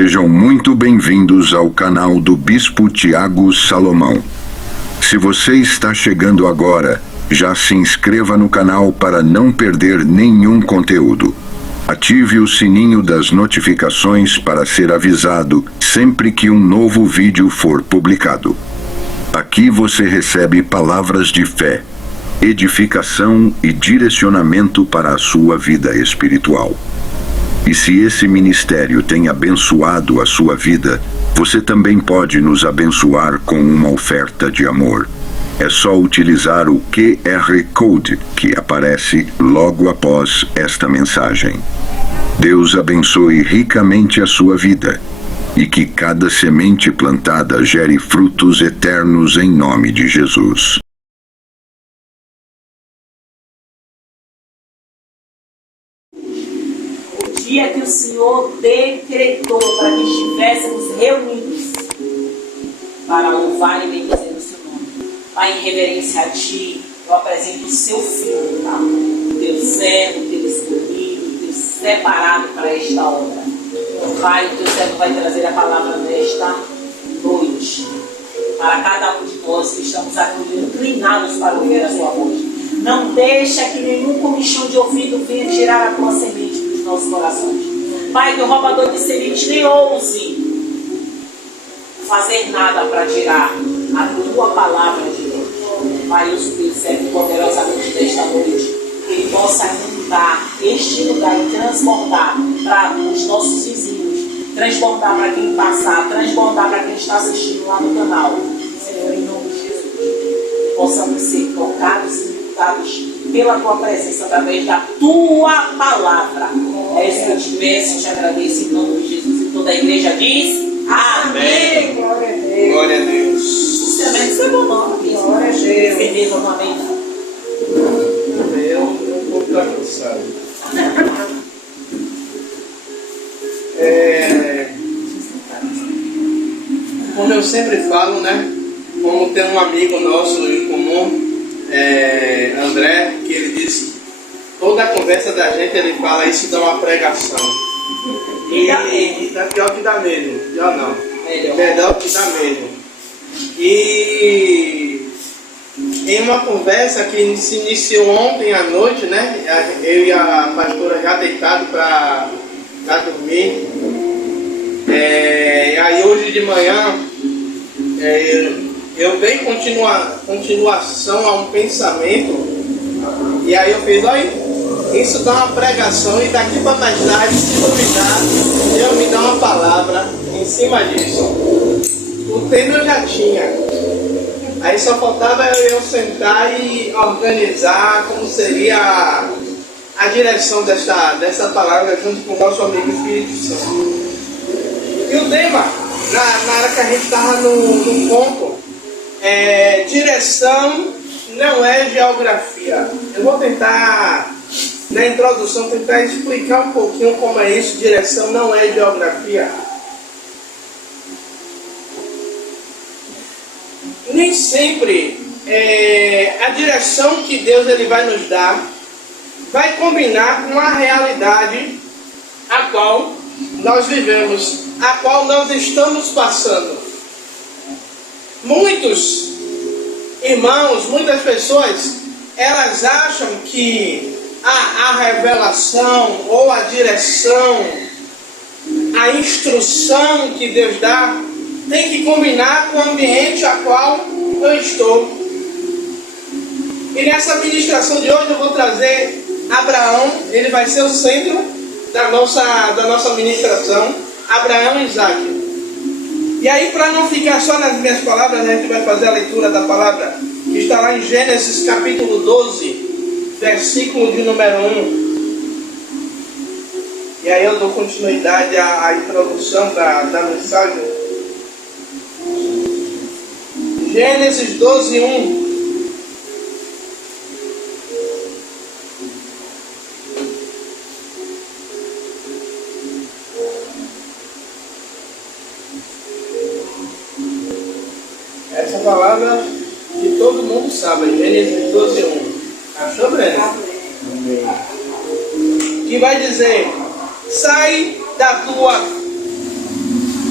Sejam muito bem-vindos ao canal do Bispo Tiago Salomão. Se você está chegando agora, já se inscreva no canal para não perder nenhum conteúdo. Ative o sininho das notificações para ser avisado sempre que um novo vídeo for publicado. Aqui você recebe palavras de fé, edificação e direcionamento para a sua vida espiritual. E se esse ministério tem abençoado a sua vida, você também pode nos abençoar com uma oferta de amor. É só utilizar o QR Code que aparece logo após esta mensagem. Deus abençoe ricamente a sua vida e que cada semente plantada gere frutos eternos em nome de Jesus. Dia que o Senhor decretou para que estivéssemos reunidos para louvar e bendizer o seu nome. Pai, em reverência a Ti, eu apresento o seu filho, tá? O teu servo, o teu escolhido, o teu separado para esta obra. Pai, o teu servo vai trazer a palavra nesta noite para cada um de nós que estamos aqui inclinados para ouvir a sua voz. Não deixa que nenhum comichão de ouvido venha tirar a tua semente dos nossos corações. Pai, que o roubador de semente nem ouse fazer nada para tirar a tua palavra de Deus. Pai, eu suplico, serve poderosamente desta noite, que ele possa inundar este lugar e transbordar para os nossos vizinhos, transbordar para quem passar, transbordar para quem está assistindo lá no canal. Senhor, em nome de Jesus, que possamos ser tocados e pela tua presença através da tua palavra. É isso que eu te peço e te agradeço em nome de Jesus. E toda a igreja diz amém. Glória a Deus. Glória a Deus. Sinceramente, isso é bom nome. Glória a Deus. Certeza no amém. Eu vou ficar cansado. Como eu sempre falo, né? Como tem um amigo nosso em comum, André, que ele disse, toda a conversa da gente ele fala, isso dá uma pregação. E tá pior que dá medo. Pior não. Melhor que dá medo. E em uma conversa que se iniciou ontem à noite, né? Eu e a pastora já deitado para dormir. E aí hoje de manhã eu dei continuação a um pensamento, e aí eu fiz, olha, isso dá uma pregação, e daqui para mais tarde, se duvidar, Deus me dá uma palavra em cima disso. O tema eu já tinha, aí só faltava eu sentar e organizar como seria a direção dessa palavra junto com o nosso amigo Espírito Santo. E o tema, na hora que a gente estava no ponto, direção não é geografia. Eu vou tentar, na introdução, tentar explicar um pouquinho como é isso. Direção não é geografia. Nem sempre a direção que Deus ele vai nos dar vai combinar com a realidade a qual nós vivemos, a qual nós estamos passando. Muitos irmãos, muitas pessoas, elas acham que a revelação ou a direção, a instrução que Deus dá, tem que combinar com o ambiente a qual eu estou. E nessa ministração de hoje eu vou trazer Abraão, ele vai ser o centro da nossa ministração, Abraão e Isaac. E aí, para não ficar só nas minhas palavras, a gente vai fazer a leitura da palavra que está lá em Gênesis capítulo 12, versículo de número 1. E aí eu dou continuidade à introdução da mensagem. Gênesis 12, 1. Essa palavra que todo mundo sabe, Gênesis 12, 1. Achou, Breno? Que vai dizer: sai da tua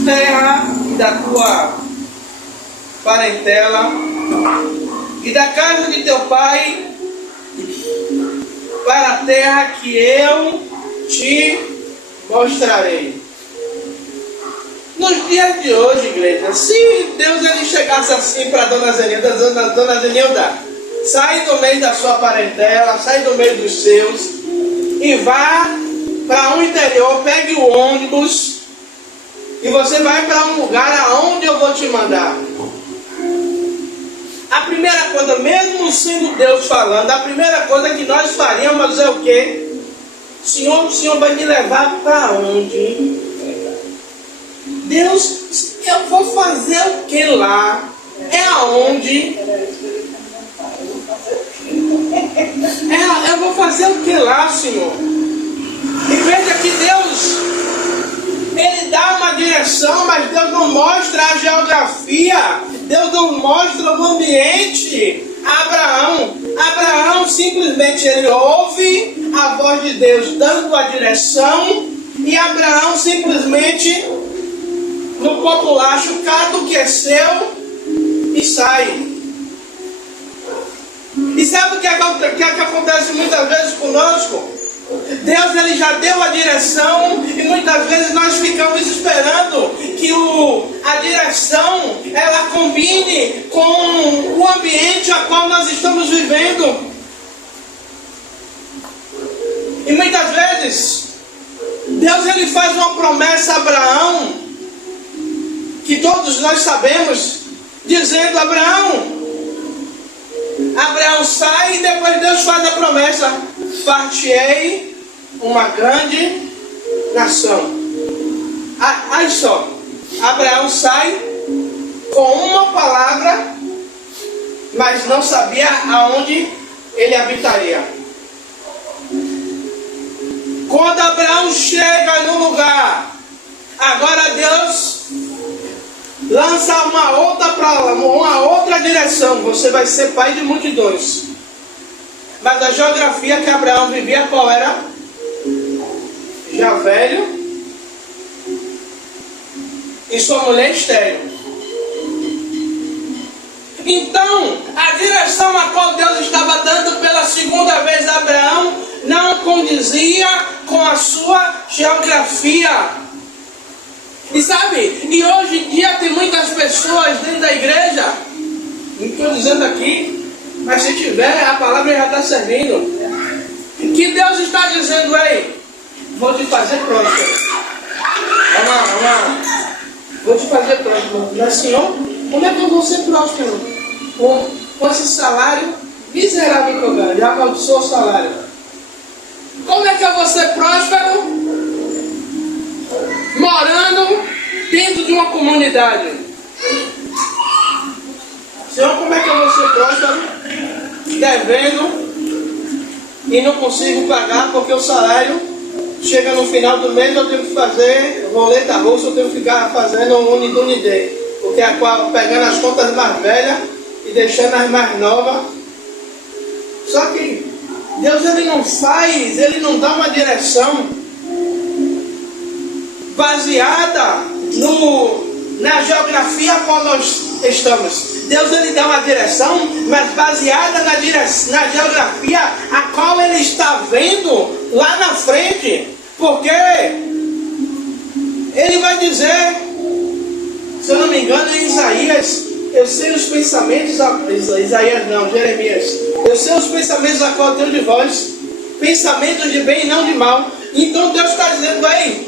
terra e da tua parentela e da casa de teu pai para a terra que eu te mostrarei. Nos dias de hoje, igreja, se Deus ele chegasse assim para Dona Zenilda, sai do meio da sua parentela, sai do meio dos seus e vá para um interior, pegue o ônibus e você vai para um lugar aonde eu vou te mandar. A primeira coisa, mesmo sendo Deus falando, a primeira coisa que nós faríamos é o quê? O Senhor vai me levar para onde? Deus, eu vou fazer o que lá? É aonde? Eu vou fazer o que lá, Senhor? E veja que Deus, Ele dá uma direção, mas Deus não mostra a geografia. Deus não mostra o ambiente a Abraão. Abraão simplesmente ele ouve a voz de Deus dando a direção. E Abraão simplesmente, no populacho, cata o que é seu e sai. E sabe o que acontece muitas vezes conosco? Deus ele já deu a direção e muitas vezes nós ficamos esperando que a direção ela combine com o ambiente a qual nós estamos vivendo. E muitas vezes Deus ele faz uma promessa a Abraão que todos nós sabemos, dizendo: Abraão sai, e depois Deus faz a promessa: far-te-ei uma grande nação. Aí só, Abraão sai com uma palavra, mas não sabia aonde ele habitaria. Quando Abraão chega no lugar, agora Deus lança uma outra direção: você vai ser pai de multidões. Mas a geografia que Abraão vivia qual era? Já velho e sua mulher estéril. Então, a direção a qual Deus estava dando pela segunda vez a Abraão não condizia com a sua geografia. E sabe, e hoje em dia tem muitas pessoas dentro da igreja, não estou dizendo aqui, mas se tiver, a palavra já está servindo, que Deus está dizendo: ei, vou te fazer próspero. Vou te fazer próspero. Mas Senhor, como é que eu vou ser próspero? Com esse salário miserável que eu ganho, já amaldiçoou o salário. Como é que eu vou ser próspero? Morando dentro de uma comunidade. Senhor, como é que eu vou ser próspero? Devendo e não consigo pagar porque o salário chega no final do mês, eu tenho que fazer roleta russa, eu tenho que ficar fazendo um unidunidê, porque pegando as contas mais velhas e deixando as mais novas. Só que Deus ele não dá uma direção baseada na geografia a qual nós estamos. Deus ele dá uma direção, mas baseada na geografia a qual ele está vendo lá na frente. Porque ele vai dizer, se eu não me engano, em Isaías: eu sei os pensamentos, Jeremias: eu sei os pensamentos a qual eu tenho de vós, pensamentos de bem e não de mal. Então Deus está dizendo: ei,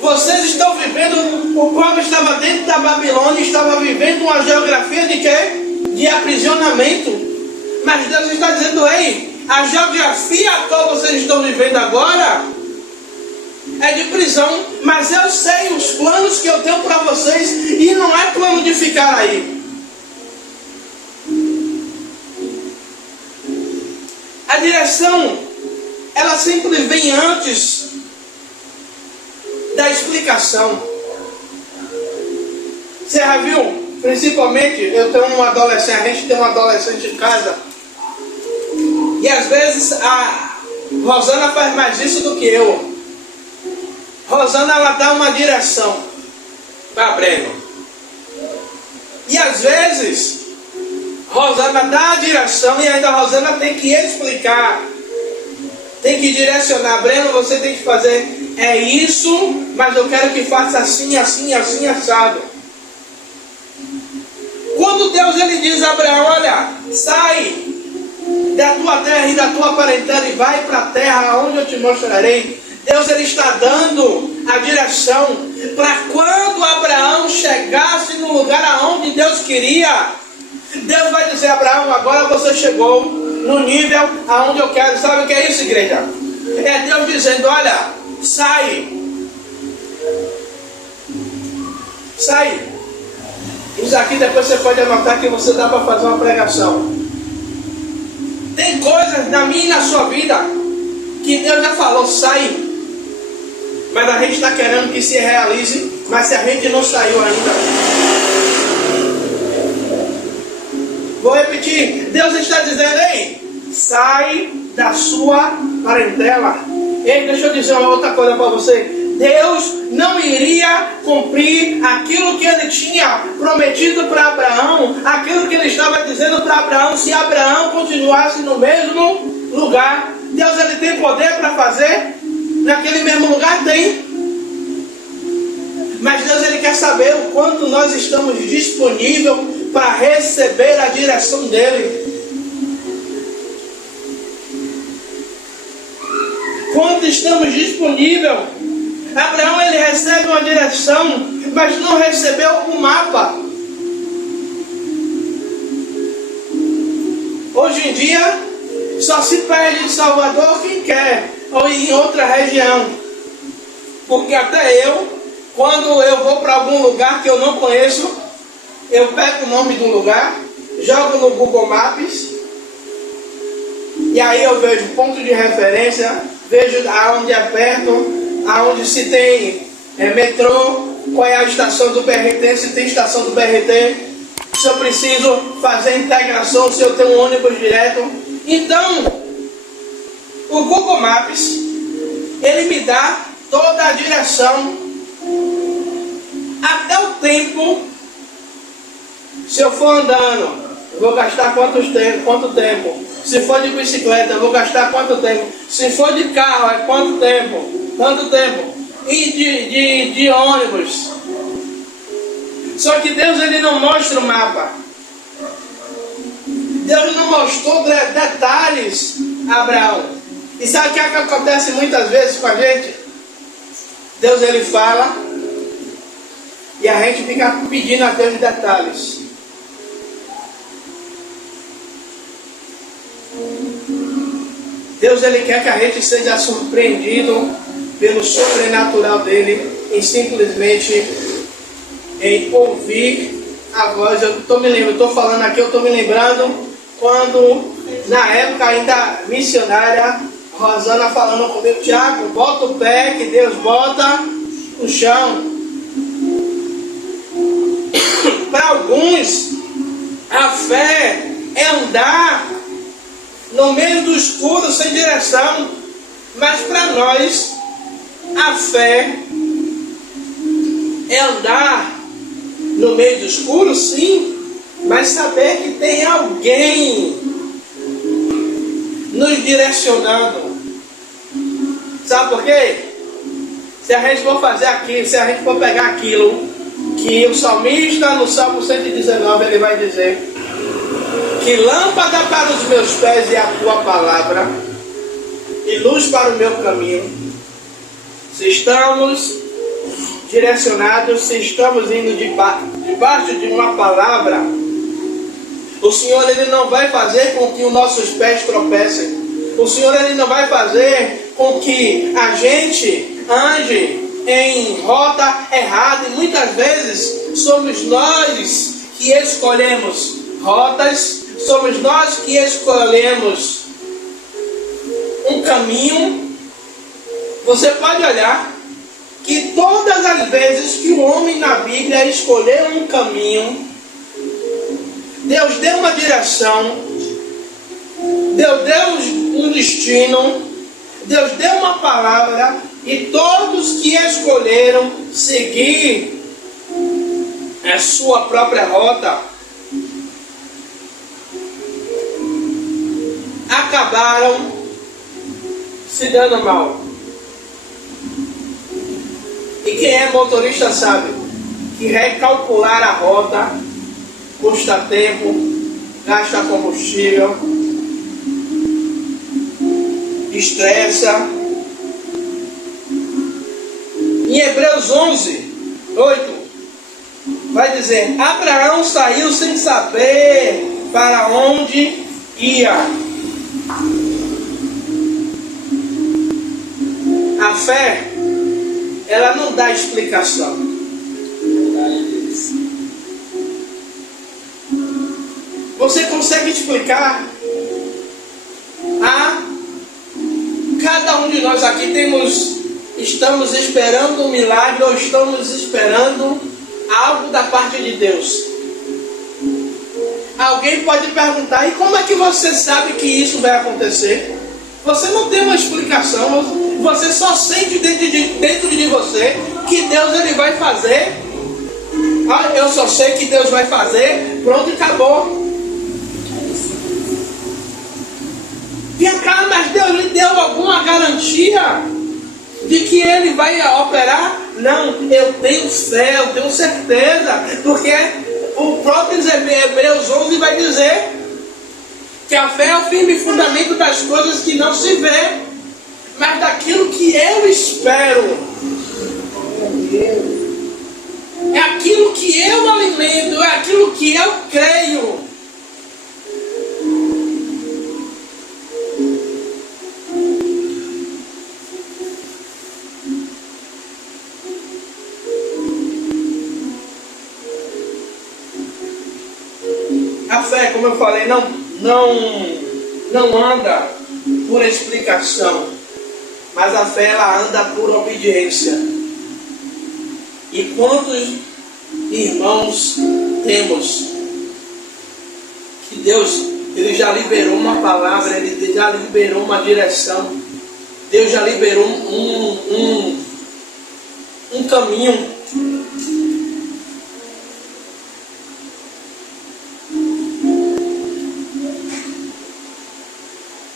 vocês estão vivendo, o povo estava dentro da Babilônia, estava vivendo uma geografia de quê? De aprisionamento. Mas Deus está dizendo: ei, a geografia a qual vocês estão vivendo agora é de prisão, mas eu sei os planos que eu tenho para vocês, e não é plano de ficar aí. A direção, ela sempre vem antes da explicação. Você já viu? Principalmente, eu tenho um adolescente, a gente tem um adolescente em casa, e às vezes a Rosana faz mais isso do que eu. Rosana, ela dá uma direção para Breno. E às vezes, Rosana dá a direção e ainda a Rosana tem que explicar, tem que direcionar. Breno, você tem que fazer isso, mas eu quero que faça assim, assim, assim, assado. Quando Deus ele diz a Abraão, olha, sai da tua terra e da tua parentela e vai para a terra onde eu te mostrarei. Deus ele está dando a direção para quando Abraão chegasse no lugar aonde Deus queria. Deus vai dizer a Abraão, agora você chegou no nível aonde eu quero. Sabe o que é isso, igreja? É Deus dizendo, olha, sai. Sai. Isso aqui depois você pode anotar que você dá para fazer uma pregação. Tem coisas na minha e na sua vida que Deus já falou, sai. Mas a gente está querendo que se realize, mas se a gente não saiu ainda. Vou repetir, Deus está dizendo, ei, sai da sua parentela. Ei, deixa eu dizer uma outra coisa para você. Deus não iria cumprir aquilo que ele tinha prometido para Abraão, aquilo que ele estava dizendo para Abraão, se Abraão continuasse no mesmo lugar. Deus ele tem poder para fazer naquele mesmo lugar? Tem. Mas Deus ele quer saber o quanto nós estamos disponíveis para receber a direção dele. Quanto estamos disponíveis? Abraão ele recebe uma direção, mas não recebeu um mapa. Hoje em dia, só se perde em Salvador quem quer, ou em outra região. Porque até eu, quando eu vou para algum lugar que eu não conheço, eu pego o nome do lugar, jogo no Google Maps, e aí eu vejo ponto de referência, vejo aonde é perto, aonde se tem metrô, qual é a estação do BRT, se tem estação do BRT, se eu preciso fazer integração, se eu tenho um ônibus direto. Então, o Google Maps, ele me dá toda a direção, até o tempo. Se eu for andando, eu vou gastar quanto tempo? Se for de bicicleta, eu vou gastar quanto tempo? Se for de carro, é quanto tempo? Quanto tempo? E de ônibus. Só que Deus ele não mostra o mapa. Deus não mostrou detalhes a Abraão. E sabe o que acontece muitas vezes com a gente? Deus ele fala e a gente fica pedindo a Deus detalhes. Deus ele quer que a gente seja surpreendido pelo sobrenatural dele em simplesmente em ouvir a voz. Eu estou falando aqui, eu estou me lembrando quando na época ainda missionária, Rosana falando comigo, Tiago, bota o pé que Deus bota no chão. Para alguns a fé é andar no meio do escuro sem direção, mas para nós a fé é andar no meio do escuro, sim, mas saber que tem alguém nos direcionando. Sabe por quê? Se a gente for fazer aquilo, se a gente for pegar aquilo que o salmista no Salmo 119 ele vai dizer, que lâmpada para os meus pés é a tua palavra e luz para o meu caminho. Se estamos direcionados, se estamos indo debaixo de uma palavra, o Senhor ele não vai fazer com que os nossos pés tropecem. O Senhor ele não vai fazer com que a gente ande em rota errada. E muitas vezes somos nós que escolhemos rotas, somos nós que escolhemos um caminho. Você pode olhar que todas as vezes que o homem na Bíblia escolheu um caminho, Deus deu uma direção, Deus deu um destino, Deus deu uma palavra, e todos que escolheram seguir a sua própria rota, acabaram se dando mal. E quem é motorista sabe que recalcular a rota custa tempo, gasta combustível, estressa. Em Hebreus 11, 8, vai dizer: Abraão saiu sem saber para onde ia. A fé, ela não dá explicação. Você consegue explicar a cada um de nós aqui estamos esperando um milagre ou estamos esperando algo da parte de Deus. Alguém pode perguntar: e como é que você sabe que isso vai acontecer? Você não tem uma explicação, você só sente dentro de você que Deus ele vai fazer. Ah, eu só sei que Deus vai fazer, pronto, acabou. Vem cá, mas Deus lhe deu alguma garantia de que Ele vai operar? Não, eu tenho fé, eu tenho certeza, porque o próprio Hebreus 11 vai dizer que a fé é o firme fundamento das coisas que não se vê, mas daquilo que eu espero. É aquilo que eu alimento, é aquilo que eu creio. A fé, como eu falei, não anda por explicação, mas a fé ela anda por obediência. E quantos irmãos temos que Deus ele já liberou uma palavra, Ele já liberou uma direção, Deus já liberou um caminho.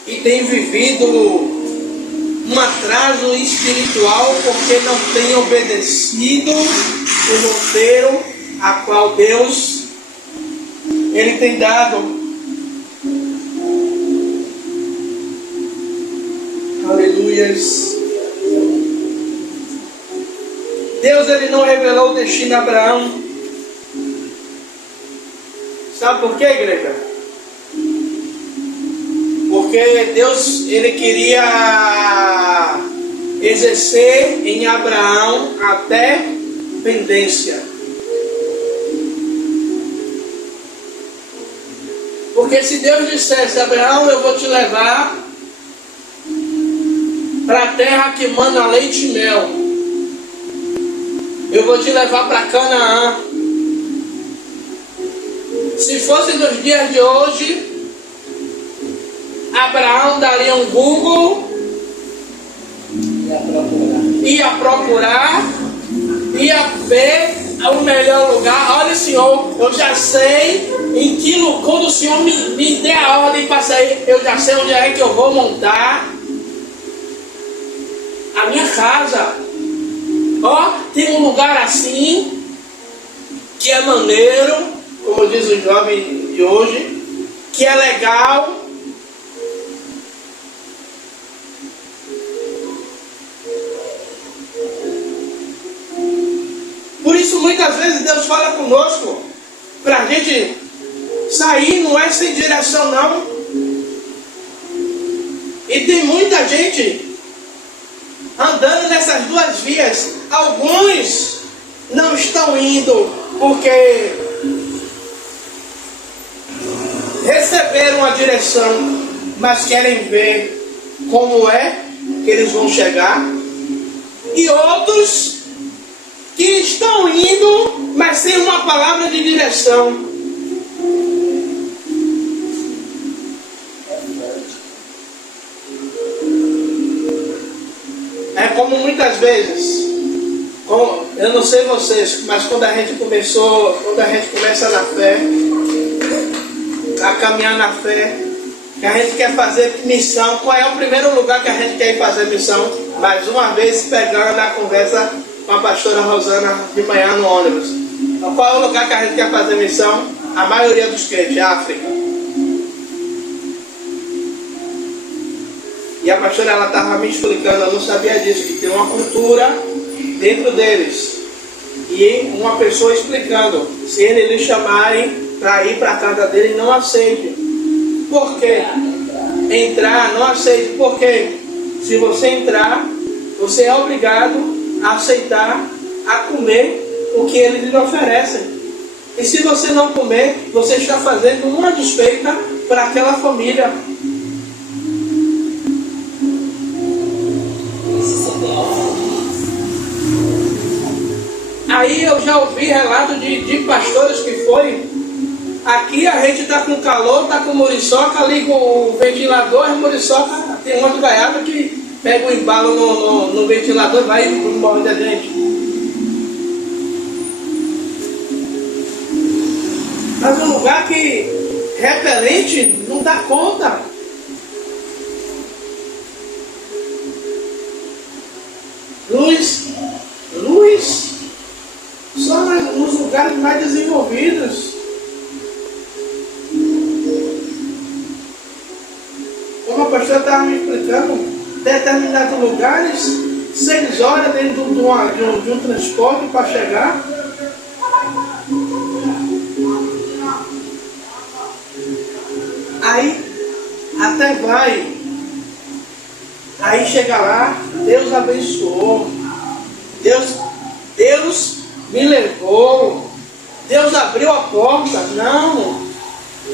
E tem vivido um atraso espiritual porque não tem obedecido o roteiro a qual Deus ele tem dado. Aleluias. Deus ele não revelou o destino a Abraão. Sabe por quê, igreja? Porque Deus ele queria exercer em Abraão a dependência. Porque se Deus dissesse: Abraão, eu vou te levar para a terra que mana leite e mel, eu vou te levar para Canaã. Se fosse nos dias de hoje, Abraão daria um Google, ia procurar, ia ver o melhor lugar. Olha, Senhor, eu já sei em que lugar, quando o Senhor me der a ordem para sair, eu já sei onde é que eu vou montar a minha casa. Ó, tem um lugar assim, que é maneiro, como diz o jovem de hoje, que é legal. Por isso muitas vezes Deus fala conosco para a gente sair, não é sem direção não. E tem muita gente andando nessas duas vias. Alguns não estão indo porque receberam a direção, mas querem ver como é que eles vão chegar. E outros que estão indo, mas sem uma palavra de direção. É como muitas vezes, como Eu não sei vocês, mas quando a gente começa na fé, a caminhar na fé, que a gente quer fazer missão, qual é o primeiro lugar que a gente quer ir fazer missão? Mais uma vez, pegando na conversa com a pastora Rosana de manhã no ônibus. Então, qual é o lugar que a gente quer fazer missão? A maioria dos crentes, África. E a pastora, ela estava me explicando, eu não sabia disso, que tem uma cultura dentro deles. E uma pessoa explicando, se eles lhe chamarem para ir para a casa dele, não aceite. Por quê? Entrar, não aceite. Por quê? Se você entrar, você é obrigado a aceitar, a comer o que eles lhe oferecem. E se você não comer, você está fazendo uma desfeita para aquela família. Aí eu já ouvi relato de pastores que foi. Aqui a gente está com calor, está com muriçoca, liga o ventilador, a muriçoca, tem um outro gaiato que pega o embalo no ventilador e vai morrer da gente. Mas um lugar que repelente não dá conta. Luz, só nos lugares mais desenvolvidos. Como a pastora estava me explicando, determinados lugares, 6 horas dentro de um transporte para chegar. Aí até vai. Aí chega lá, Deus abençoou. Deus me levou. Deus abriu a porta. Não.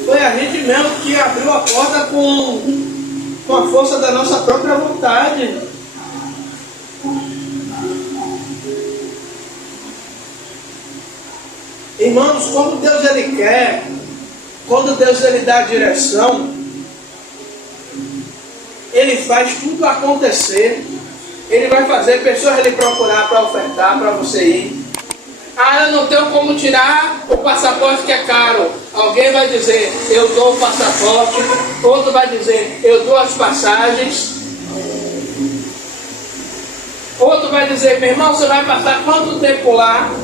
Foi a gente mesmo que abriu a porta com a força da nossa própria vontade. Irmãos, como Deus ele quer, quando Deus ele dá a direção, ele faz tudo acontecer. Ele vai fazer pessoas lhe procurar para ofertar para você ir. Ah, eu não tenho como tirar o passaporte que é caro. Alguém vai dizer, eu dou o passaporte. Outro vai dizer, eu dou as passagens. Outro vai dizer, meu irmão, você vai passar quanto tempo lá?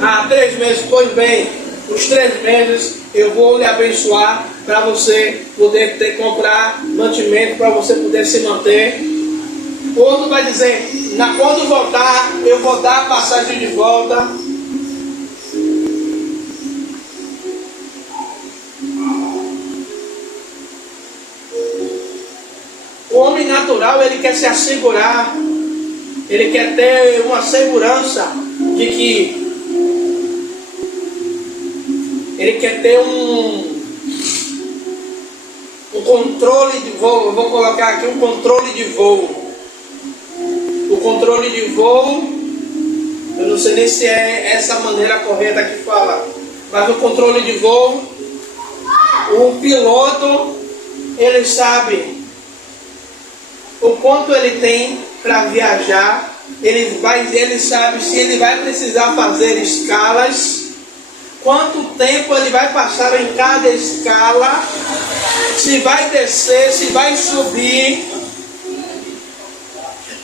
Ah, 3 meses. Pois bem, os 3 meses eu vou lhe abençoar para você poder comprar mantimento, para você poder se manter. Outro vai dizer, quando voltar, eu vou dar a passagem de volta. O homem natural, ele quer se assegurar, ele quer ter uma segurança de que ele quer ter um controle de voo. Eu vou colocar aqui um controle de voo. O controle de voo, eu não sei nem se é essa maneira correta que fala, mas o controle de voo, o piloto, ele sabe o quanto ele tem para viajar, ele sabe se ele vai precisar fazer escalas, quanto tempo ele vai passar em cada escala, se vai descer, se vai subir,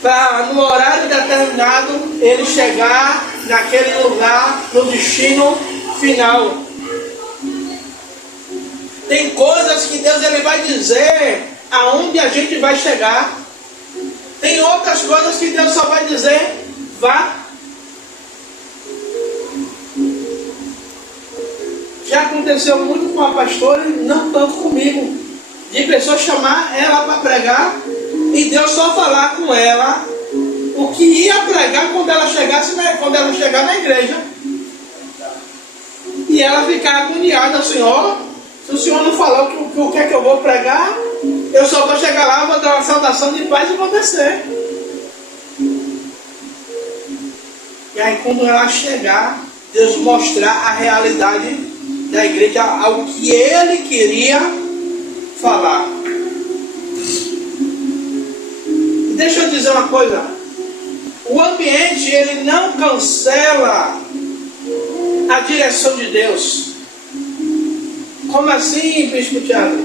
para no horário determinado ele chegar naquele lugar, no destino final. Tem coisas que Deus ele vai dizer aonde a gente vai chegar. Tem outras coisas que Deus só vai dizer, vá. Já aconteceu muito com a pastora, não tanto comigo, de pessoas chamar ela para pregar e Deus só falar com ela o que ia pregar quando ela chegar na igreja. E ela ficar agoniada, Senhor, se o Senhor não falar o que é que eu vou pregar, eu só vou chegar lá, vou dar uma saudação de paz e vou descer. E aí quando ela chegar, Deus mostrar a realidade da igreja, ao que Ele queria falar. E deixa eu dizer uma coisa. O ambiente, ele não cancela a direção de Deus. Como assim, Bispo Tiago?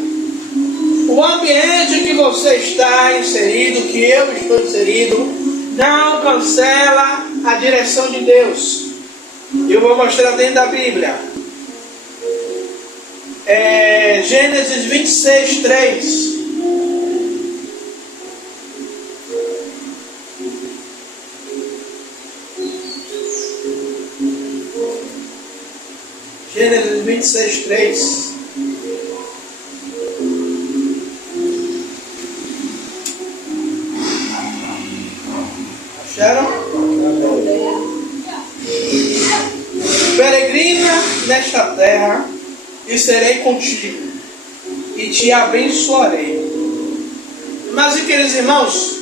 O ambiente que você está inserido, que eu estou inserido, não cancela a direção de Deus. Eu vou mostrar dentro da Bíblia. Gênesis 26, 3. Gênesis 26, 3. Acharam? Peregrina nesta terra e serei contigo e te abençoarei. Mas, queridos irmãos,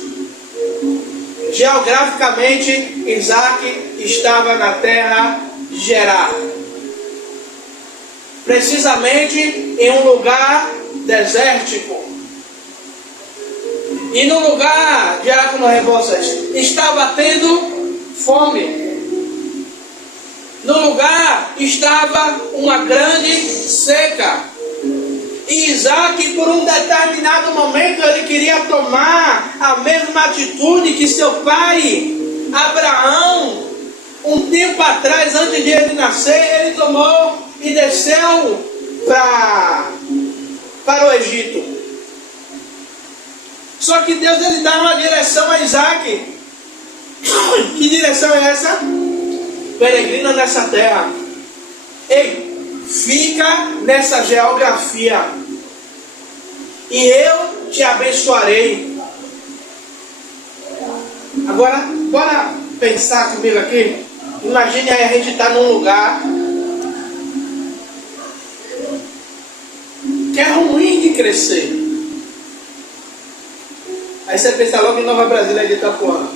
geograficamente Isaac estava na terra de Gerar, precisamente em um lugar desértico. E no lugar, Diácono Rebouças, estava tendo fome. No lugar estava uma grande seca. E Isaac, por um determinado momento, ele queria tomar a mesma atitude que seu pai Abraão, um tempo atrás, antes de ele nascer, ele tomou e desceu para o Egito. Só que Deus, ele dá uma direção a Isaac. Que direção é essa? Peregrina nessa terra. Ei, fica nessa geografia e eu te abençoarei. Agora, bora pensar comigo aqui. Imagine aí a gente está num lugar que é ruim de crescer. Aí você pensa logo em Nova Brasília de Itapuã.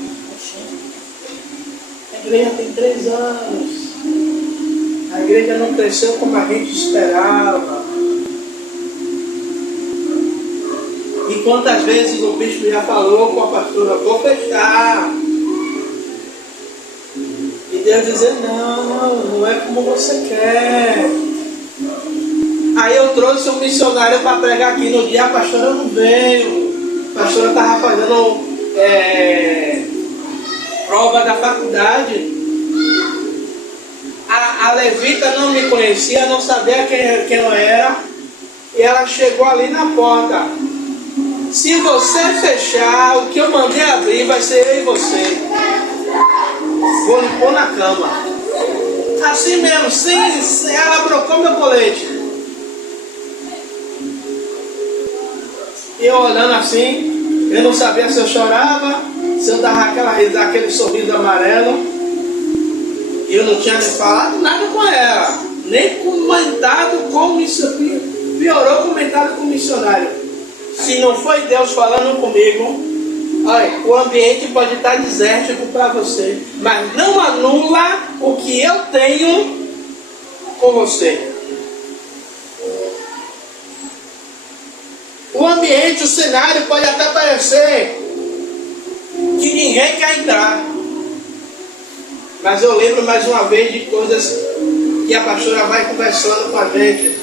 A igreja tem 3 anos. A igreja não cresceu como a gente esperava. E quantas vezes o bispo já falou com a pastora, vou fechar. E Deus dizer, não é como você quer. Aí eu trouxe um missionário para pregar aqui no dia, a pastora não veio. A pastora estava fazendo prova da faculdade. A levita não me conhecia, não sabia quem eu era. E ela chegou ali na porta. Se você fechar, o que eu mandei abrir vai ser eu e você. Vou lhe pôr na cama. Assim mesmo, sem ela brocou meu colete. E eu olhando assim, eu não sabia se eu chorava, se eu dava aquele sorriso amarelo. E eu não tinha falado nada com ela, nem comentado com o missionário. Piorou comentado com o missionário. Se não foi Deus falando comigo, olha, o ambiente pode estar desértico para você, mas não anula o que eu tenho com você. O ambiente, o cenário pode até parecer que ninguém quer entrar. Mas eu lembro mais uma vez de coisas que a pastora vai conversando com a gente,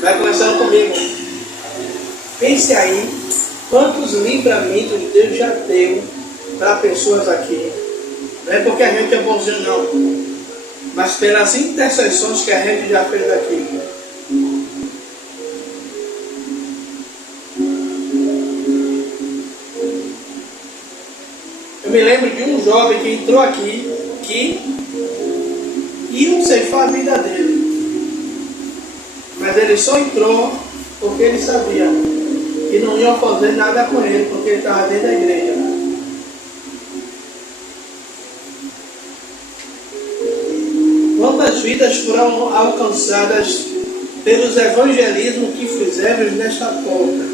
vai conversando comigo. Pense aí, quantos livramentos Deus já deu para pessoas aqui. Não é porque a gente é bonzinho não, mas pelas intercessões que a gente já fez aqui. Eu me lembro de um jovem que entrou aqui, que iam ceifar a vida dele. Mas ele só entrou porque ele sabia que não iam fazer nada com ele, porque ele estava dentro da igreja. Quantas vidas foram alcançadas pelos evangelismos que fizemos nesta porta,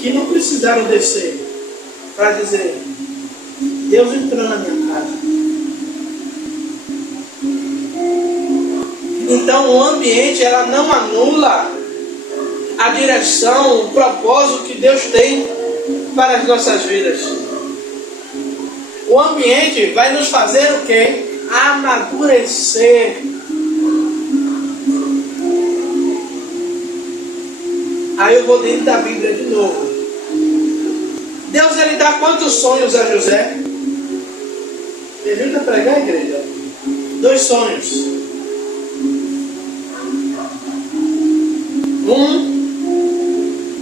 que não precisaram descer para dizer, Deus entrou na minha casa. Então o ambiente, ela não anula a direção, o propósito que Deus tem para as nossas vidas. O ambiente vai nos fazer o quê? Amadurecer. Aí eu vou dentro da Bíblia de novo. Deus, ele dá quantos sonhos a José? Me ajuda a pregar, igreja? 2 sonhos.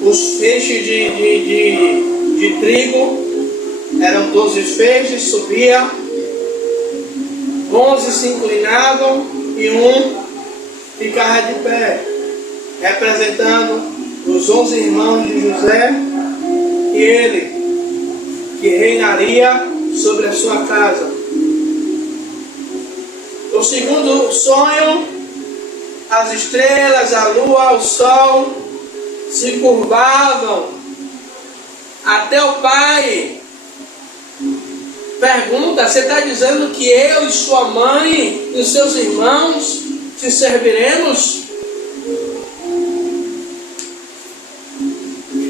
Os feixes de trigo, eram 12 feixes, subia, 11 se inclinavam e um ficava de pé, representando os 11 irmãos de José, e ele que reinaria sobre a sua casa. O segundo sonho, as estrelas, a lua, o sol se curvavam até o pai. Pergunta: você está dizendo que eu e sua mãe e os seus irmãos te serviremos?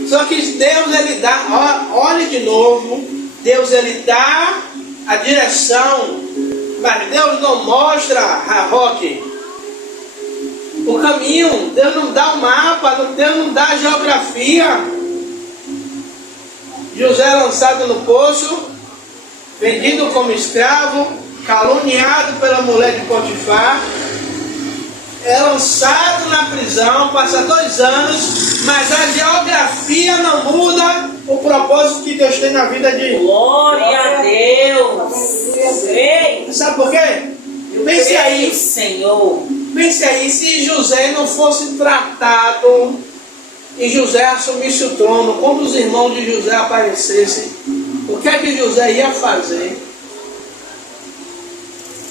Só que Deus, ele dá, olhe de novo, Deus, ele dá a direção, mas Deus não mostra a roque, o caminho. Deus não dá o mapa, Deus não dá a geografia. José lançado no poço, vendido como escravo, caluniado pela mulher de Potifar, é lançado na prisão, passa 2 anos, mas a geografia não muda o propósito que Deus tem na vida de... Glória a Deus! Ei, Sabe por quê? Pense aí, Senhor. pense aí, se José não fosse tratado e José assumisse o trono, quando os irmãos de José aparecessem, o que é que José ia fazer?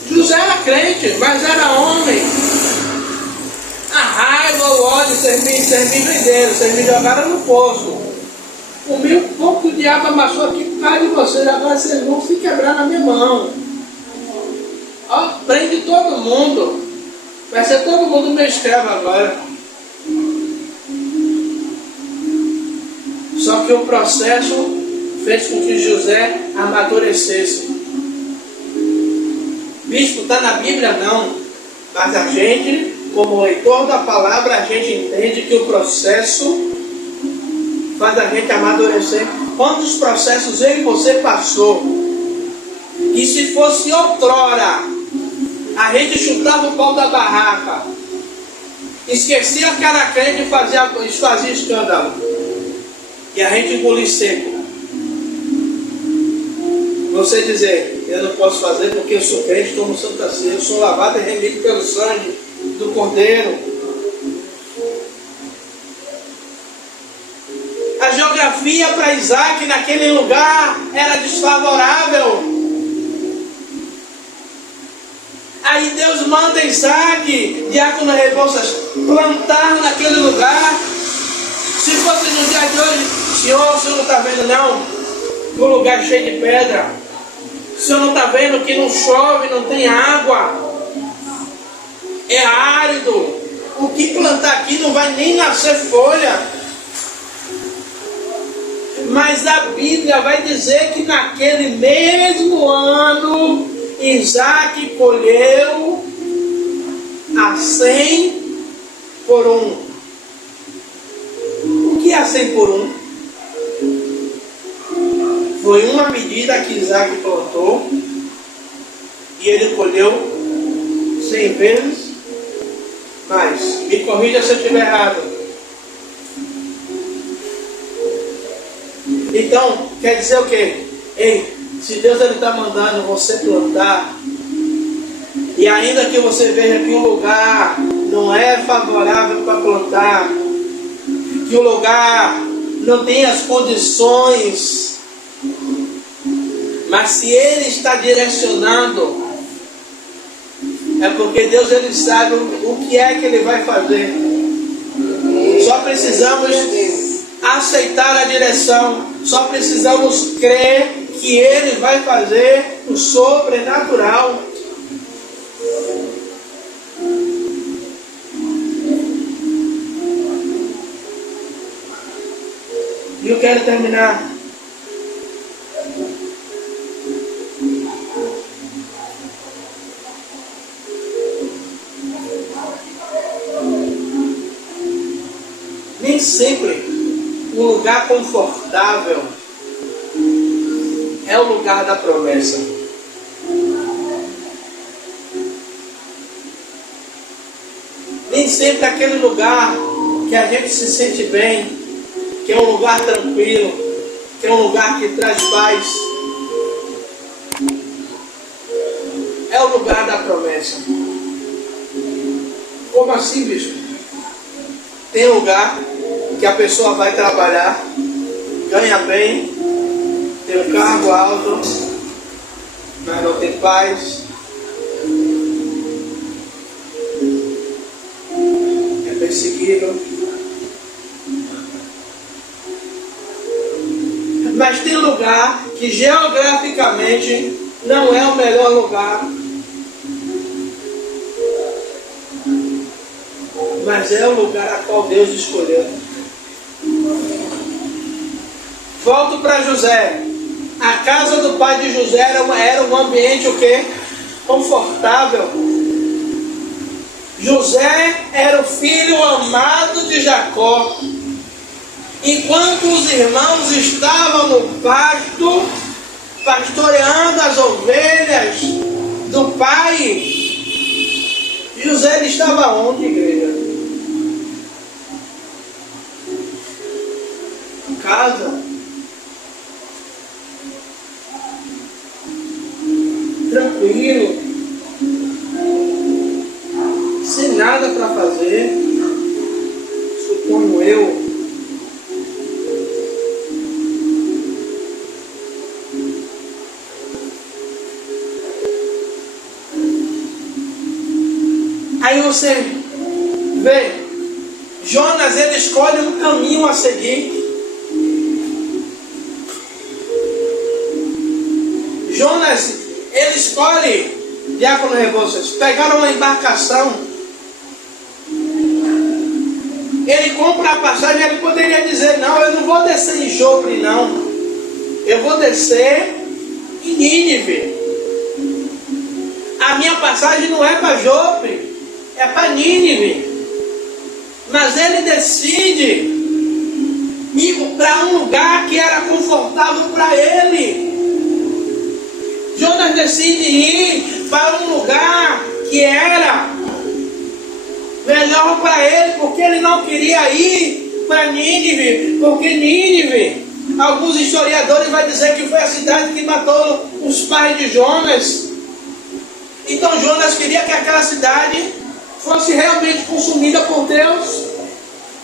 José era crente, mas era homem. A raiva, o ódio, vocês me venderam, vocês me jogaram no poço. Comi um pouco de diabo amassou aqui por causa de vocês, agora vocês vão se quebrar na minha mão. Ó, prende todo mundo. Vai ser todo mundo meu escravo agora. Só que o processo fez com que José amadurecesse. Bispo, está na Bíblia? Não. Mas a gente, como leitor da palavra, a gente entende que o processo faz a gente amadurecer. Quantos processos eu e você passou? E se fosse outrora, a gente chutava o pau da barraca, esquecia que era crente e fazia escândalo, e a gente engolia seco. Você dizer: eu não posso fazer porque eu sou crente, estou no Santa Ceia, eu sou lavado e remido pelo sangue do Cordeiro. A geografia para Isaac naquele lugar era desfavorável. Aí Deus manda Isaac, Diácono Rebouças, plantar naquele lugar. Se fosse no dia de hoje: Senhor, o senhor não está vendo não? Que o lugar é cheio de pedra. O senhor não está vendo que não chove, não tem água, é árido. O que plantar aqui não vai nem nascer folha. Mas a Bíblia vai dizer que naquele mesmo ano Isaac colheu a 100 por 1. O que é 100 por 1? Foi uma medida que Isaac plantou e ele colheu 100 vezes mais. Me corrija se eu estiver errado. Então, quer dizer o quê? Ei, se Deus está mandando você plantar, e ainda que você veja que um lugar não é favorável para plantar, que o lugar não tem as condições, mas se Ele está direcionando, é porque Deus, Ele sabe o que é que Ele vai fazer. Só precisamos aceitar a direção, só precisamos crer que Ele vai fazer o sobrenatural. E eu quero terminar Nem sempre o lugar confortável é o lugar da promessa. Nem sempre aquele lugar que a gente se sente bem, que é um lugar tranquilo, que é um lugar que traz paz, é o lugar da promessa. Como assim, bispo? Tem lugar que a pessoa vai trabalhar, ganha bem, tem um cargo alto, mas não tem paz, é perseguido. Mas tem lugar que geograficamente não é o melhor lugar, mas é o lugar a qual Deus escolheu. Volto para José. A casa do pai de José era um ambiente o quê? Confortável. José era o filho amado de Jacó. Enquanto os irmãos estavam no pasto, pastoreando as ovelhas do pai, José estava onde, igreja? Em casa. Tranquilo. Sem nada para fazer. Suponho eu. Aí você vê, Jonas, ele escolhe um caminho a seguir. Jonas, ele escolhe, Diácono Rebouças, pegar uma embarcação. Ele compra a passagem, ele poderia dizer, não, eu não vou descer em Jope, não. Eu vou descer em Nínive. A minha passagem não é para Jope, é para Nínive. Mas ele decide ir para um lugar que era confortável para ele. Jonas decide ir para um lugar que era melhor para ele, porque ele não queria ir para Nínive, porque Nínive, alguns historiadores vão dizer que foi a cidade que matou os pais de Jonas. Então Jonas queria que aquela cidade fosse realmente consumida por Deus,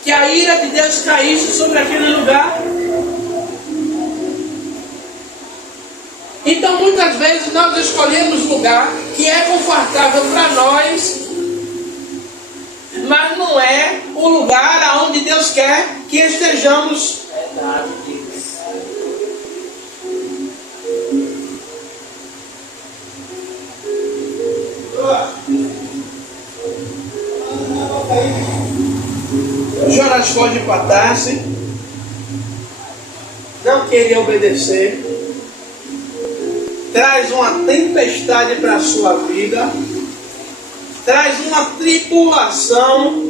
que a ira de Deus caísse sobre aquele lugar. Então muitas vezes nós escolhemos lugar que é confortável para nós, mas não é o lugar aonde Deus quer que estejamos. Verdade, Deus. Jonas foge para Tarse, não queria obedecer, traz uma tempestade para a sua vida, traz uma tribulação.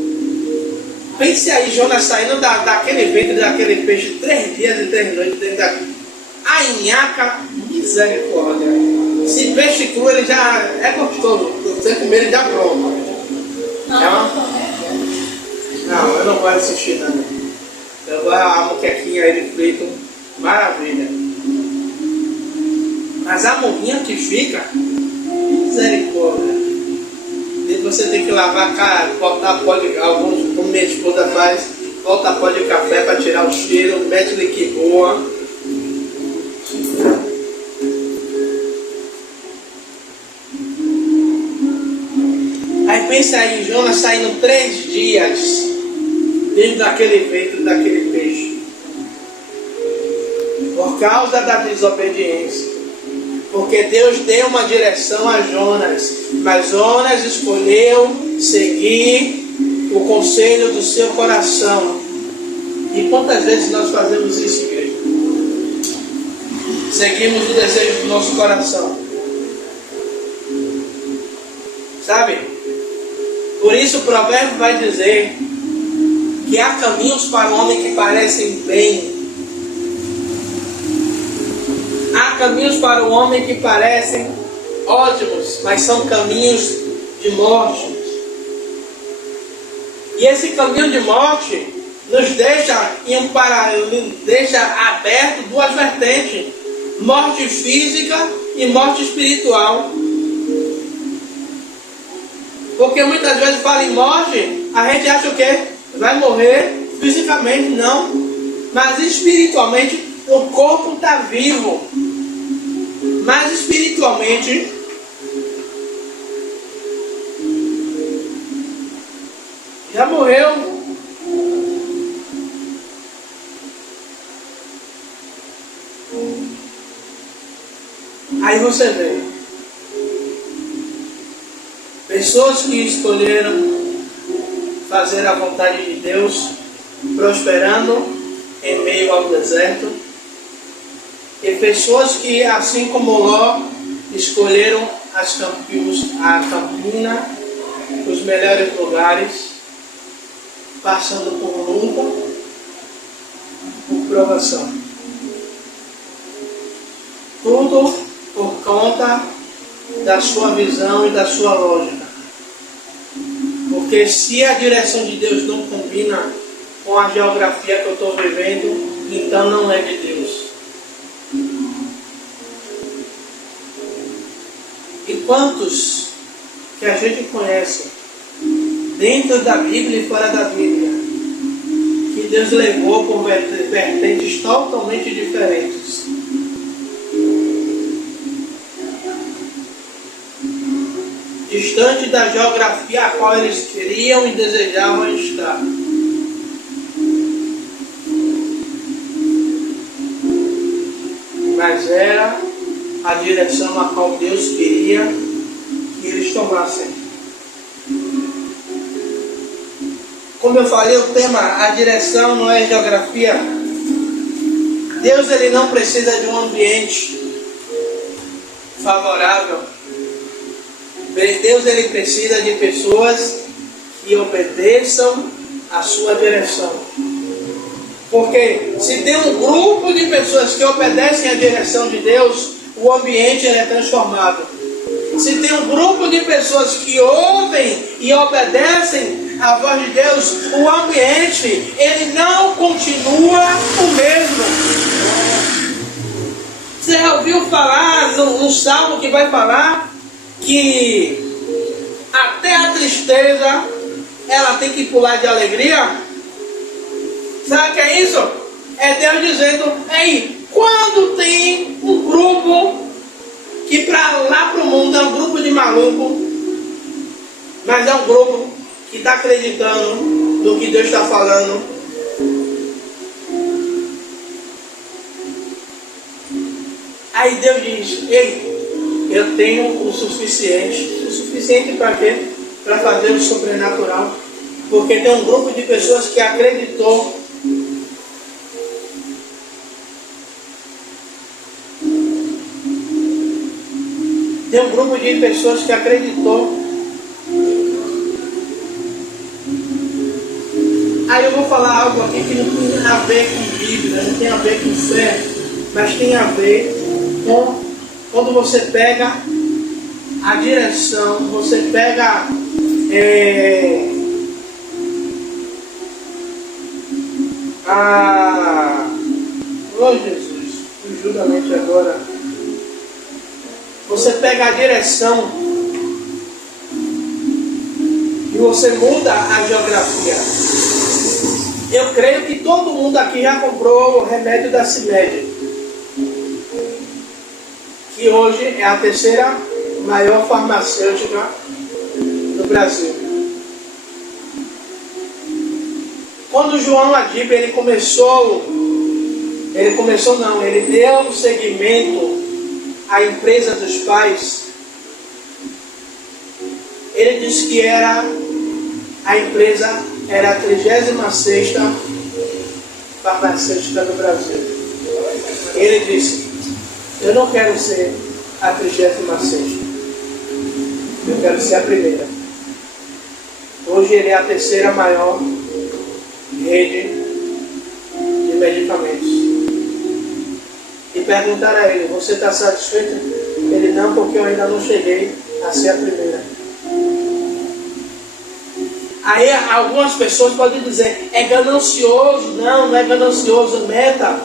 Pense aí, Jonas saindo daquele ventre, daquele peixe, 3 dias e 3 noites dentro da anhaca, misericórdia. Esse peixe cru ele já é gostoso, você comer ele já prova. Não, eu não gosto de assistir nada. Eu gosto a moquequinha ele frito, maravilha. Mas a morrinha que fica, misericórdia. E você tem que lavar, cara, botar pó de, alguns, como minha esposa faz, bota pó de café para tirar o cheiro, mete liquiboa. Aí pensa aí, Jonas saindo 3 dias dentro daquele ventre, daquele peixe, por causa da desobediência. Porque Deus deu uma direção a Jonas, mas Jonas escolheu seguir o conselho do seu coração. E quantas vezes nós fazemos isso, igreja? Seguimos o desejo do nosso coração. Sabe? Por isso o provérbio vai dizer que há caminhos para o homem que parecem bem. Há caminhos para o homem que parecem ótimos, mas são caminhos de morte. E esse caminho de morte nos deixa aberto duas vertentes: morte física e morte espiritual. Porque muitas vezes fala em morte, a gente acha o quê? Vai morrer fisicamente, não. Mas espiritualmente o corpo está vivo. Mas espiritualmente já morreu. Aí você vê pessoas que escolheram fazer a vontade de Deus, prosperando em meio ao deserto, e pessoas que, assim como Ló, escolheram a campina, os melhores lugares, passando por luta, por provação. Tudo por conta da sua visão e da sua lógica. Porque se a direção de Deus não combina com a geografia que eu estou vivendo, então não é de Deus. E quantos que a gente conhece, dentro da Bíblia e fora da Bíblia, que Deus levou por vertentes totalmente diferentes. Distante da geografia a qual eles queriam e desejavam estar. Mas era a direção a qual Deus queria que eles tomassem. Como eu falei, o tema, a direção não é geografia. Deus, ele não precisa de um ambiente favorável. Deus, ele precisa de pessoas que obedeçam a sua direção. Porque se tem um grupo de pessoas que obedecem à direção de Deus, o ambiente é transformado. Se tem um grupo de pessoas que ouvem e obedecem à voz de Deus, o ambiente, ele não continua o mesmo. Você já ouviu falar no salmo que vai falar que até a tristeza ela tem que pular de alegria? Sabe o que é isso? É Deus dizendo: ei, quando tem um grupo que para lá pro mundo é um grupo de maluco, mas é um grupo que está acreditando no que Deus está falando, aí Deus diz: ei, eu tenho o suficiente. O suficiente para quê? Para fazer o sobrenatural. Porque tem um grupo de pessoas que acreditou. Tem um grupo de pessoas que acreditou. Aí eu vou falar algo aqui que não tem a ver com Bíblia, não tem a ver com fé, mas tem a ver com quando você pega a direção, você pega oh Jesus, ajuda a mente agora. Você pega a direção e você muda a geografia. Eu creio que todo mundo aqui já comprou o remédio da CIMED, que hoje é a terceira maior farmacêutica do Brasil. Quando João Adib ele deu seguimento à empresa dos pais, ele disse que a empresa era a 36ª farmacêutica do Brasil. Ele disse: eu não quero ser a 36ª, eu quero ser a primeira. Hoje ele é a terceira maior rede de medicamentos. E perguntaram a ele, você está satisfeito? Ele, não, porque eu ainda não cheguei a ser a primeira. Aí algumas pessoas podem dizer, é ganancioso. Não, não é ganancioso, meta.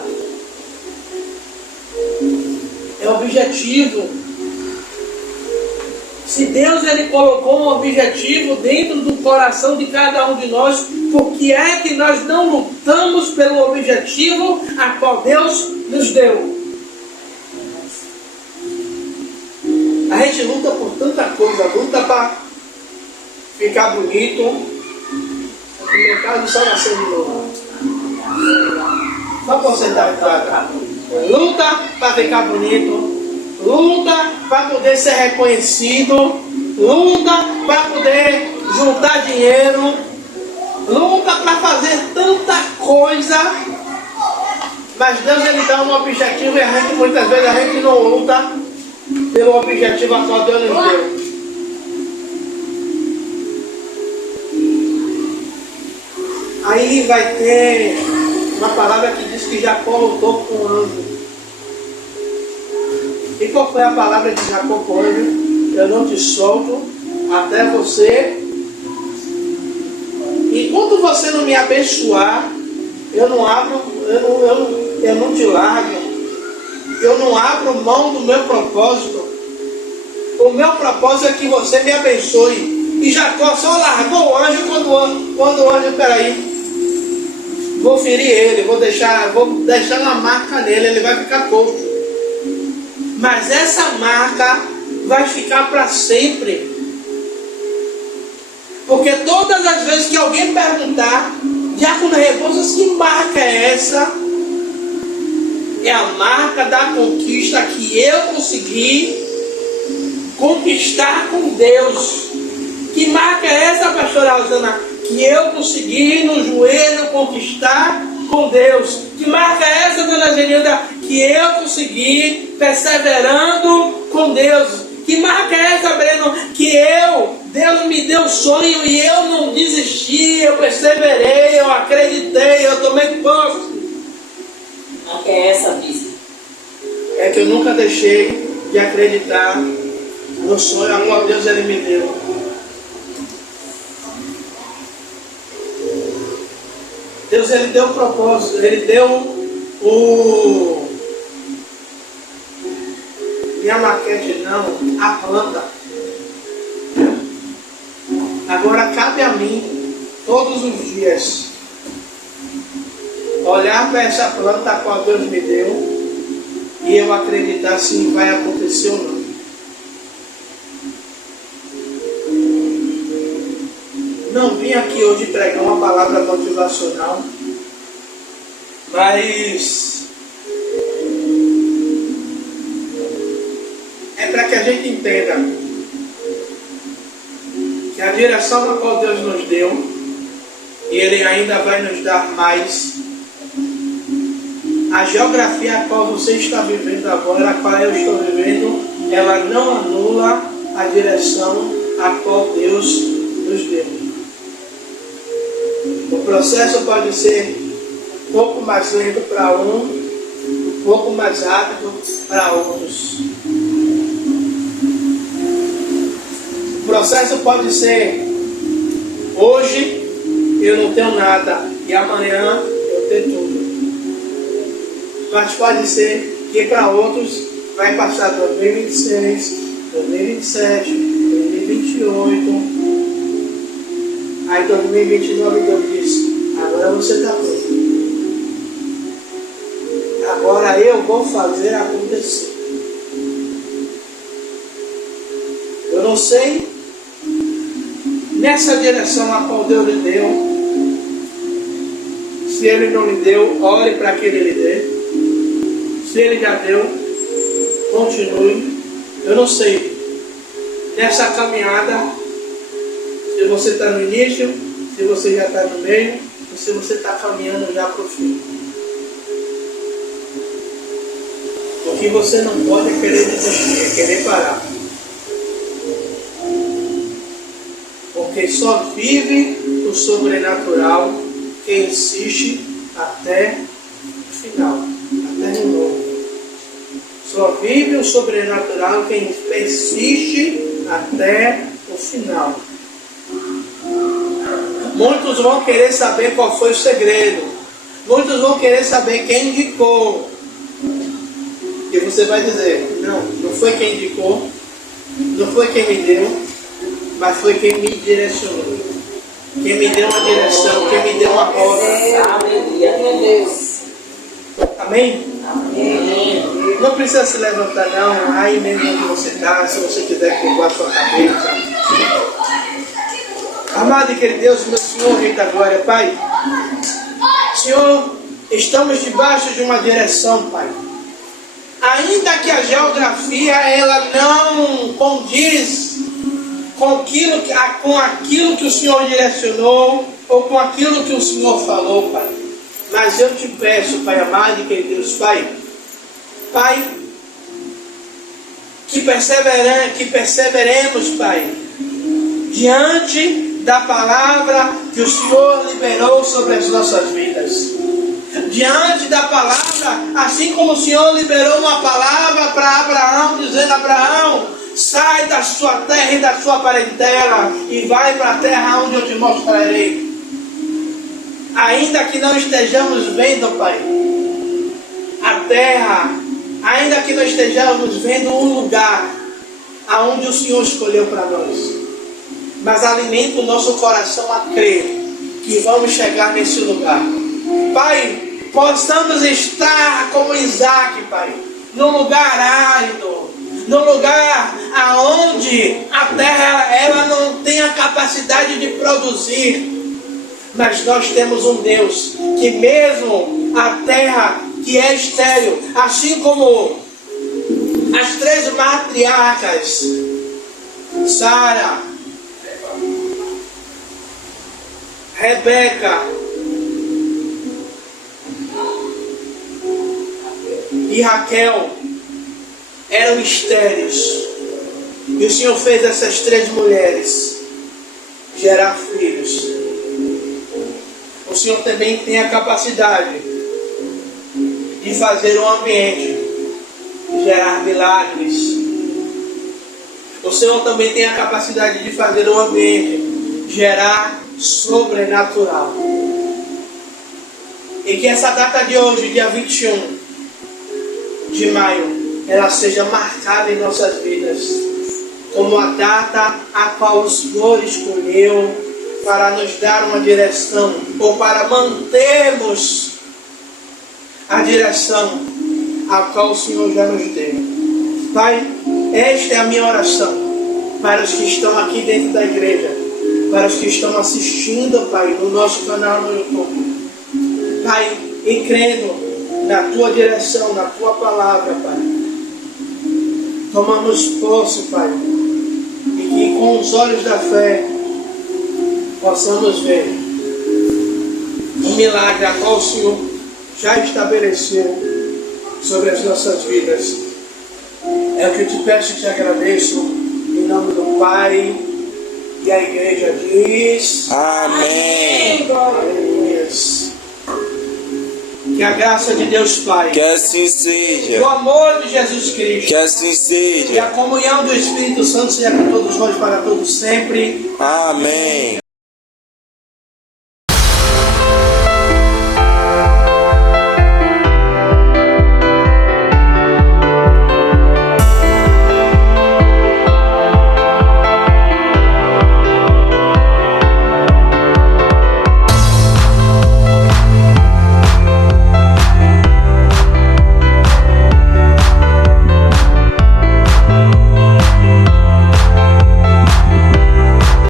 É objetivo. Se Deus ele colocou um objetivo dentro do coração de cada um de nós, por que é que nós não lutamos pelo objetivo a qual Deus nos deu? A gente luta por tanta coisa, luta para ficar bonito. No meu caso, só nasceu de novo. Só para você estar luta para ficar bonito. Luta para poder ser reconhecido. Luta para poder juntar dinheiro. Luta para fazer tanta coisa. Mas Deus ele dá um objetivo e a gente, muitas vezes a gente não luta pelo objetivo a qual Deus nos deu. Aí vai ter uma palavra que diz que Jacó lutou com o anjo. E qual foi a palavra de Jacó com o anjo? Eu não te solto até você. Enquanto você não me abençoar, eu não abro, eu não te largo. Eu não abro mão do meu propósito. O meu propósito é que você me abençoe. E Jacó só largou o anjo quando o anjo, peraí, vou ferir ele, vou deixar uma marca nele, ele vai ficar coxo. Mas essa marca vai ficar para sempre. Porque todas as vezes que alguém perguntar, Diácono Rebouças, que marca é essa? É a marca da conquista que eu consegui conquistar com Deus. Que marca é essa, pastora Rosana? Que eu consegui no joelho conquistar com Deus. Que marca é essa, dona Genilda? Que eu consegui perseverando com Deus. Que marca é essa, Breno? Que Deus me deu sonho e eu não desisti, eu perseverei, eu acreditei, eu tomei posse. Não é essa, Bíblia. É que eu nunca deixei de acreditar no sonho a qual Deus ele me deu. Deus ele deu um propósito, ele deu minha maquete não, a planta. Agora cabe a mim, todos os dias, olhar para essa planta a qual Deus me deu e eu acreditar se vai acontecer ou não. Não vim aqui hoje pregar uma palavra motivacional, mas é para que a gente entenda que a direção a qual Deus nos deu, e Ele ainda vai nos dar mais. A geografia a qual você está vivendo agora, a qual eu estou vivendo, ela não anula a direção a qual Deus nos deu. O processo pode ser um pouco mais lento para um pouco mais rápido para outros. O processo pode ser, hoje eu não tenho nada e amanhã eu tenho tudo. Mas pode ser que para outros vai passar 2026, 2027, 2028. Aí 2029 Deus diz, agora você está pronto. Agora eu vou fazer acontecer. Eu não sei nessa direção a qual Deus lhe deu. Se Ele não lhe deu, ore para que Ele lhe dê. Se Ele já deu, continue. Eu não sei nessa caminhada, se você está no início, se você já está no meio, ou se você está caminhando já para o fim. O que você não pode é querer desistir, é querer parar. Porque só vive o sobrenatural quem insiste até o final, até o novo. Só vive o sobrenatural quem persiste até o final. Muitos vão querer saber qual foi o segredo. Muitos vão querer saber quem indicou. E você vai dizer, não foi quem indicou, não foi quem me deu, mas foi quem me direcionou. Quem me deu uma direção, quem me deu uma roda. Amém? Amém. Não precisa se levantar não, aí mesmo onde você está, se você quiser curvar a sua cabeça. Amado e querido Deus, meu Senhor, Rei da Glória, Pai. Senhor, estamos debaixo de uma direção, Pai. Ainda que a geografia ela não condiz com aquilo que o Senhor direcionou ou com aquilo que o Senhor falou, Pai. Mas eu te peço, Pai amado e querido Deus, Pai, que perseveremos, Pai, diante da palavra que o Senhor liberou sobre as nossas vidas. Diante da palavra, assim como o Senhor liberou uma palavra para Abraão, dizendo: Abraão, sai da sua terra e da sua parentela e vai para a terra onde eu te mostrarei. Ainda que não estejamos vendo, Pai, a terra, ainda que não estejamos vendo um lugar aonde o Senhor escolheu para nós, mas alimenta o nosso coração a crer que vamos chegar nesse lugar. Pai, possamos estar como Isaac, Pai, num lugar árido, num lugar aonde a terra ela não tem a capacidade de produzir, mas nós temos um Deus que mesmo a terra que é estéril, assim como as 3 matriarcas, Sara, Rebeca e Raquel eram estéreis, e o Senhor fez essas 3 mulheres gerar filhos. O Senhor também tem a capacidade de fazer um ambiente gerar milagres. O Senhor também tem a capacidade de fazer um ambiente gerar sobrenatural. E que essa data de hoje, dia 21 de maio, ela seja marcada em nossas vidas como a data a qual o Senhor escolheu para nos dar uma direção, ou para mantermos a direção a qual o Senhor já nos deu. Pai, esta é a minha oração para os que estão aqui dentro da igreja, para os que estão assistindo, Pai, no nosso canal no YouTube. Pai, e crendo na Tua direção, na Tua palavra, Pai, tomamos posse, Pai, e que com os olhos da fé possamos ver um milagre a qual o Senhor já estabeleceu sobre as nossas vidas. É o que eu te peço e te agradeço, em nome do Pai, e a igreja diz: Amém. Aleluia. Que a graça de Deus Pai, Que assim seja. o amor de Jesus Cristo Que assim e a seja. comunhão do Espírito Santo seja com todos nós para todos sempre. Amém.